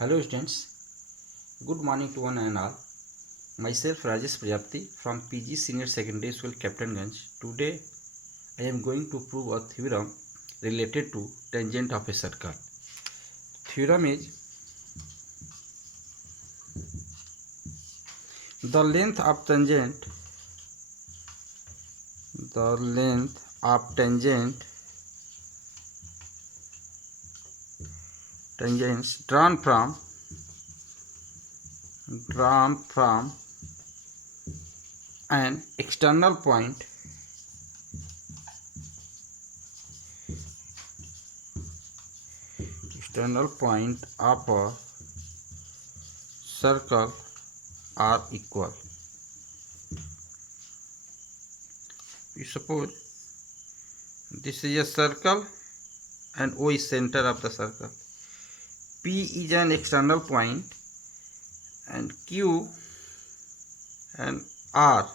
Hello students, good morning to one and all. Myself Rajesh Prajapati from PG Senior Secondary School Captainganj. Today I am going to prove a theorem related to tangent of a circle. Theorem is the length of tangents drawn from an external point of a circle are equal. We suppose this is a circle and O is center of the circle. P is an external point and Q and R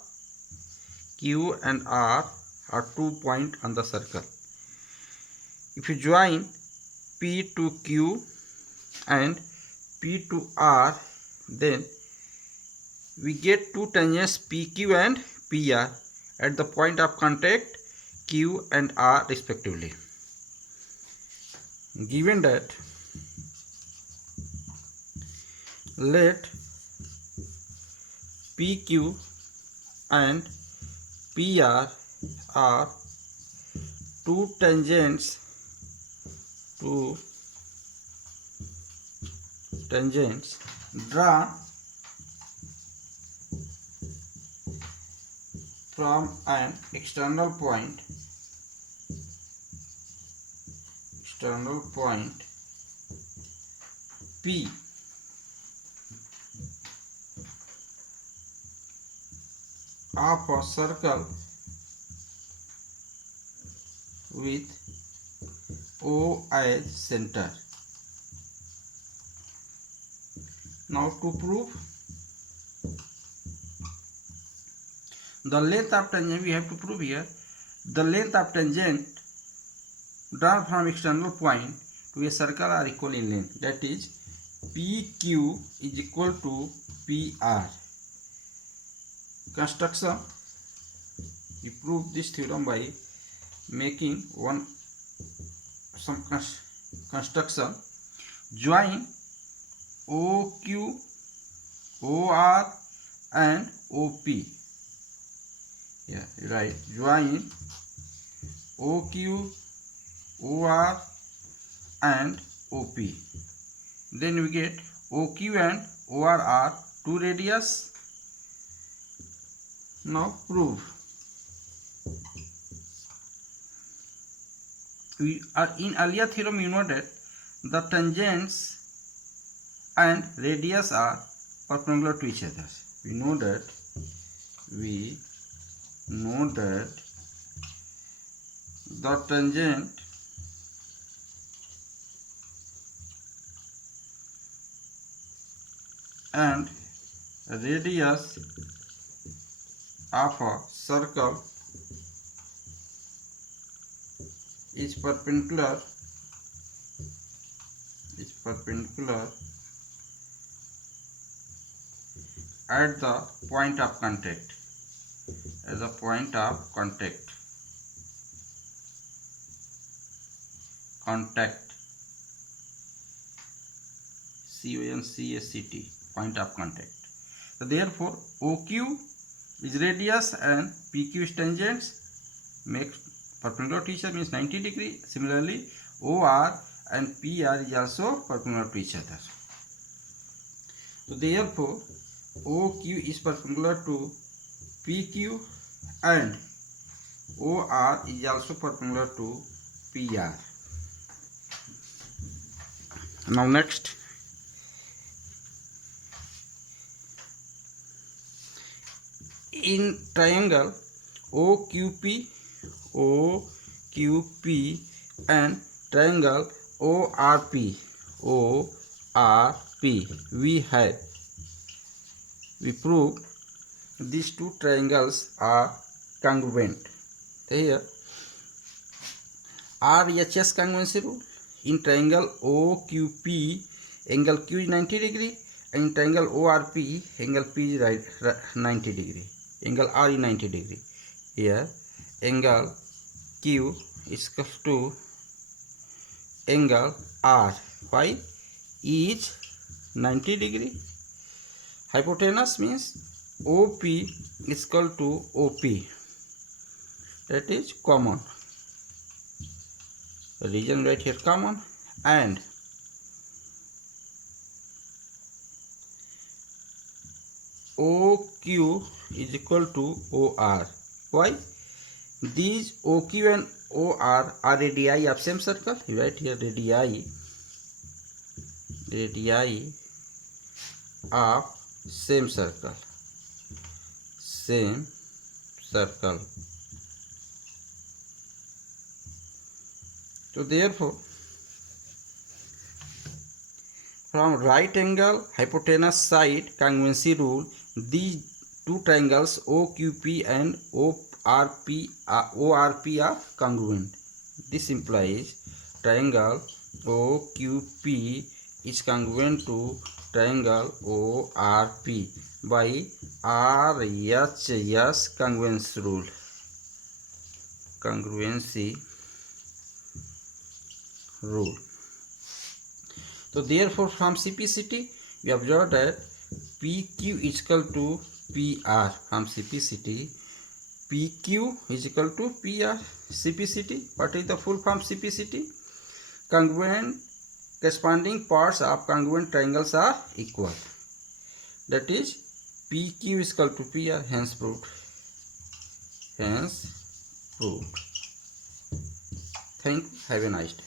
are 2 points on the circle. If you join P to Q and P to R, then we get two tangents PQ and PR at the point of contact Q and R respectively. Given that, let PQ and PR are two tangents drawn from an external point P of a circle with O as center. Now to prove the length of tangent, we have to prove here the length of tangent drawn from external point to a circle are equal in length. That is, PQ is equal to PR. Construction: we prove this theorem by making some construction. Join OQ, OR and OP. Yeah, right. Join OQ, OR and OP. Then we get OQ and OR are two radius. Now prove. We are in earlier theorem, you know that the tangents and radius are perpendicular to each other. We know that the tangent and radius of a circle is perpendicular at the point of contact. CONCACT, point of contact. So therefore OQ is radius and PQ is tangents, makes perpendicular to each other, means 90 degree. Similarly OR and PR is also perpendicular to each other. So therefore OQ is perpendicular to PQ and OR is also perpendicular to PR. Now next, in triangle OQP and triangle ORP, we prove these two triangles are congruent. Here RHS congruency rule. In triangle OQP angle Q is 90 degree, and in triangle ORP, angle P is 90 degree, angle R is 90 degree. Here angle Q is equal to angle R. Why? E is 90 degree. Hypotenuse means OP is equal to OP. That is common. The region right here common, and OQ is equal to OR. Why? These OQ and OR are radii of same circle. You write here radii of same circle. So therefore, from right angle hypotenuse side congruency rule, these two triangles OQP and ORP are congruent. This implies triangle OQP is congruent to triangle ORP by RHS congruency rule. So therefore, from CPCT we observe that PQ is equal to PR. From CPCT, PQ is equal to PR. CPCT, what is the full form CPCT? Congruent corresponding parts of congruent triangles are equal. That is PQ is equal to PR. Hence proved. Thank you. Have a nice day.